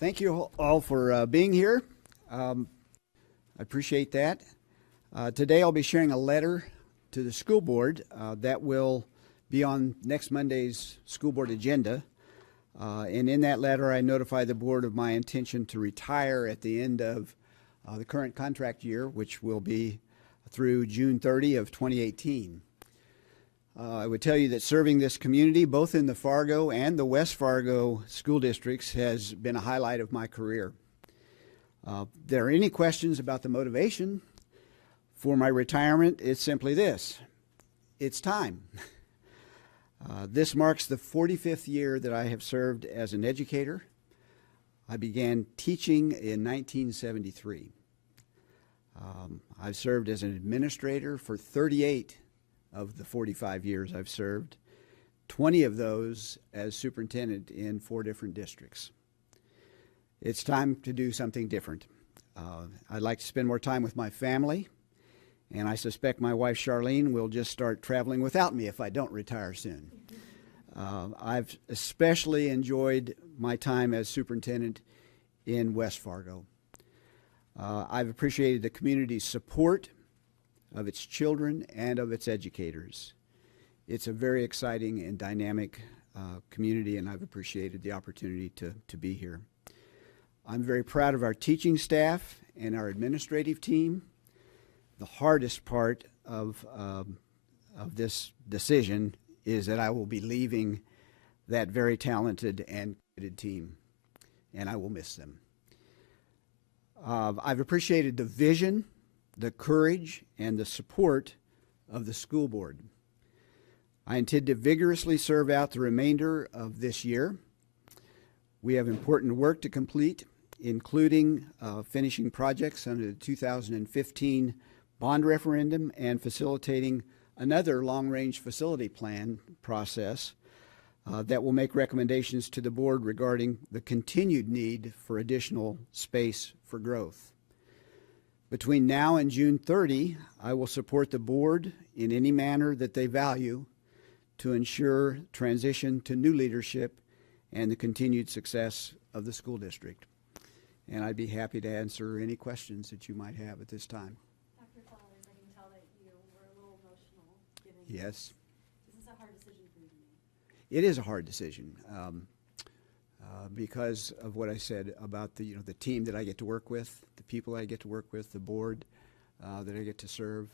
Thank you all for being here. I appreciate that. Today I'll be sharing a letter to the school board that will be on next Monday's school board agenda. And in that letter, I notify the board of my intention to retire at the end of the current contract year, which will be through June 30 of 2018. I would tell you that serving this community, both in the Fargo and the West Fargo school districts, has been a highlight of my career. If there are any questions about the motivation for my retirement, it's simply this: it's time. This marks the 45th year that I have served as an educator. I began teaching in 1973. I've served as an administrator for 38 of the 45 years I've served, 20 of those as superintendent in 4 different districts. It's time to do something different. I'd like to spend more time with my family, and I suspect my wife Charlene will just start traveling without me if I don't retire soon. I've especially enjoyed my time as superintendent in West Fargo. I've appreciated the community's support of its children and of its educators. It's a very exciting and dynamic community, and I've appreciated the opportunity to be here. I'm very proud of our teaching staff and our administrative team. The hardest part of this decision is that I will be leaving that very talented and committed team, and I will miss them. I've appreciated the vision, the courage, and the support of the school board. I intend to vigorously serve out the remainder of this year. We have important work to complete, including finishing projects under the 2015 bond referendum and facilitating another long-range facility plan process that will make recommendations to the board regarding the continued need for additional space for growth. Between now and June 30, I will support the board in any manner that they value to ensure transition to new leadership and the continued success of the school district. And I'd be happy to answer any questions that you might have at this time. Dr. Flowers, I can tell that you were a little emotional. Yes. This is a hard decision for you to make. It is a hard decision because of what I said about the team that I get to work with, the people I get to work with, the board that I get to serve.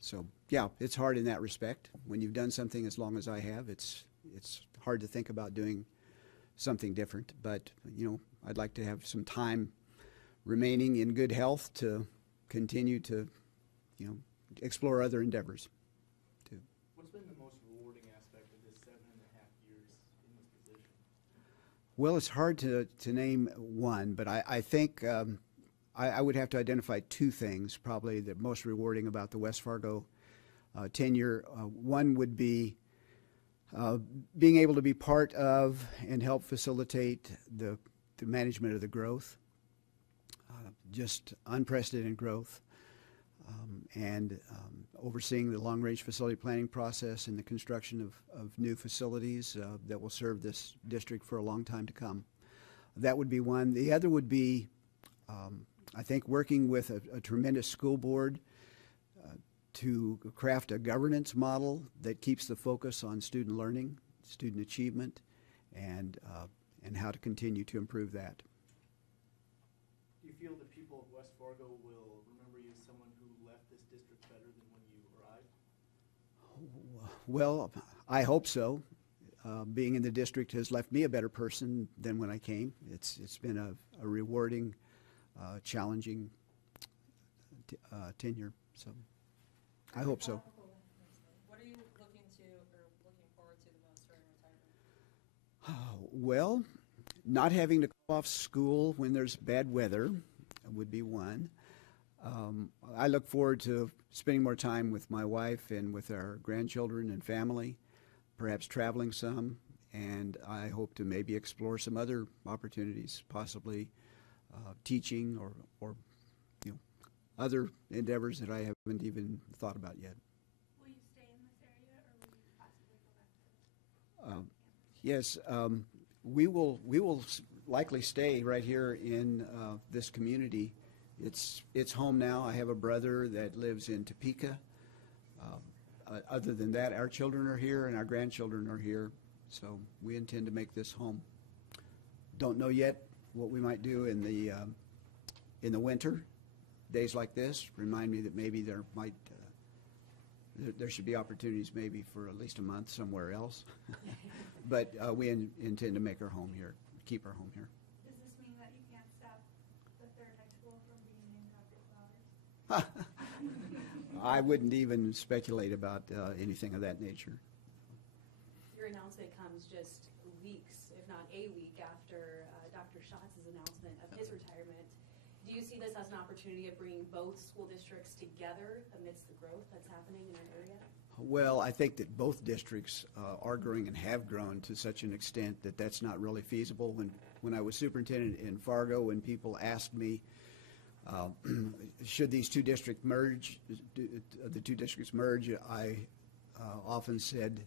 So yeah, it's hard in that respect. When you've done something as long as I have, it's hard to think about doing something different. But I'd like to have some time remaining in good health to continue to explore other endeavors. What's been the most rewarding aspect of this 7.5 years in this position? Well, it's hard to name one, but I think I would have to identify 2 things probably that most rewarding about the West Fargo tenure. One would be being able to be part of and help facilitate the management of the growth, just unprecedented growth, and overseeing the long-range facility planning process and the construction of new facilities that will serve this district for a long time to come. That would be one. The other would be, I think, working with a tremendous school board to craft a governance model that keeps the focus on student learning, student achievement, and how to continue to improve that. Do you feel the people of West Fargo will remember you as someone who left this district better than when you arrived? Well, I hope so. Being in the district has left me a better person than when I came. It's been a rewarding, challenging tenure. So I hope so. What are you looking forward to the most during retirement? Well, not having to call off school when there's bad weather would be one. I look forward to spending more time with my wife and with our grandchildren and family, perhaps traveling some, and I hope to maybe explore some other opportunities, possibly teaching or other endeavors that I haven't even thought about yet. Will you stay in this area, or will you possibly go back to Yes, we will likely stay right here in this community. It's home now. I have a brother that lives in Topeka. Other than that, our children are here and our grandchildren are here, so we intend to make this home. Don't know yet what we might do in the winter. Days like this remind me that maybe there should be opportunities maybe for at least a month somewhere else. But we intend to make our home here, keep our home here. Does this mean that you can't stop the third high school from being named after flowers? I wouldn't even speculate about anything of that nature. Your announcement comes just weeks, if not a week, after Dr. Schatz's announcement of his retirement. Do you see this as an opportunity of bringing both school districts together amidst the growth that's happening in our area? Well, I think that both districts are growing and have grown to such an extent that that's not really feasible. When I was superintendent in Fargo, when people asked me, should these two districts merge, I often said,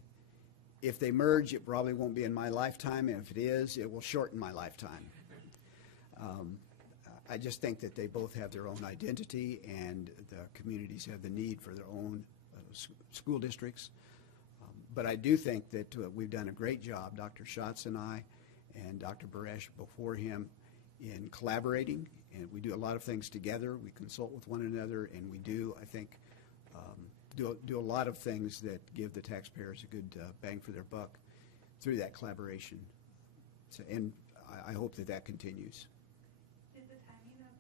if they merge, it probably won't be in my lifetime, and if it is, it will shorten my lifetime. I just think that they both have their own identity, and the communities have the need for their own school districts. But I do think that we've done a great job, Dr. Schatz and I, and Dr. Baresh before him, in collaborating, and we do a lot of things together. We consult with one another, and we do, I think, do a lot of things that give the taxpayers a good bang for their buck through that collaboration. So, and I hope that that continues. Did the timing of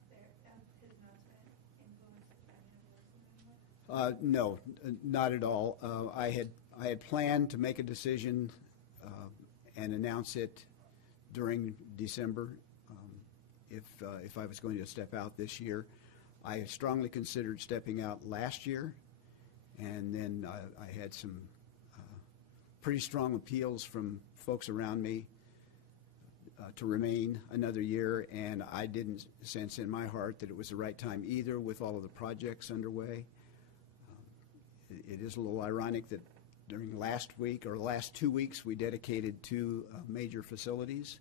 his announcement influence the timing of the No, not at all. I had planned to make a decision and announce it during December if I was going to step out this year. I strongly considered stepping out last year, and then I had some pretty strong appeals from folks around me to remain another year, and I didn't sense in my heart that it was the right time either with all of the projects underway. It is a little ironic that during last week or the last 2 weeks we dedicated two major facilities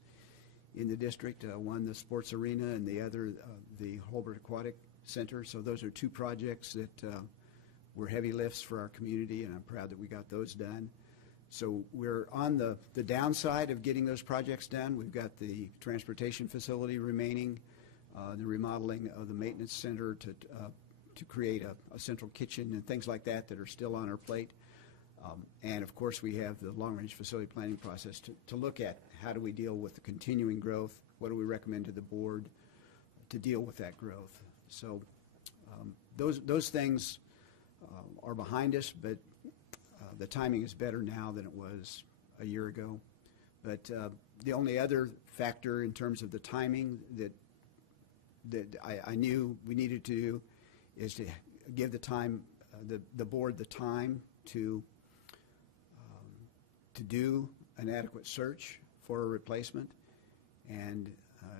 in the district, one the sports arena and the other the Holbert Aquatic Center. So those are two projects that were heavy lifts for our community, and I'm proud that we got those done. So we're on the downside of getting those projects done. We've got the transportation facility remaining, the remodeling of the maintenance center to create a central kitchen and things like that that are still on our plate. And of course we have the long-range facility planning process to look at how do we deal with the continuing growth, what do we recommend to the board to deal with that growth. So those things are behind us, but the timing is better now than it was a year ago. But the only other factor in terms of the timing that I knew we needed to do is to give the board the time to do an adequate search for a replacement. And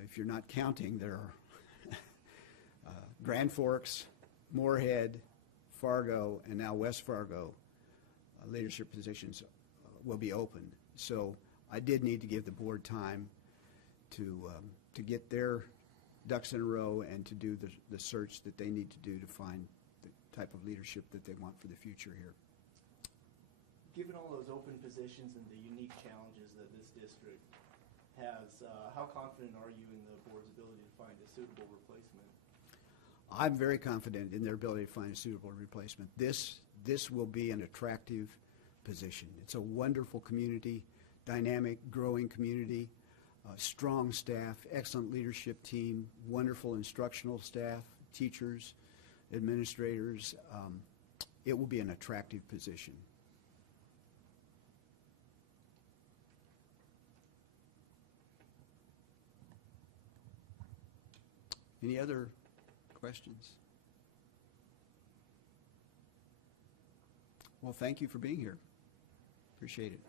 if you're not counting, there are Grand Forks, Moorhead, Fargo, and now West Fargo leadership positions will be open. So I did need to give the board time to get their ducks in a row and to do the search that they need to do to find the type of leadership that they want for the future here. Given all those open positions and the unique challenges that this district has, how confident are you in the board's ability to find a suitable replacement? I'm very confident in their ability to find a suitable replacement. This will be an attractive position. It's a wonderful community, dynamic, growing community, strong staff, excellent leadership team, wonderful instructional staff, teachers, administrators. It will be an attractive position. Any other questions? Well, thank you for being here. Appreciate it.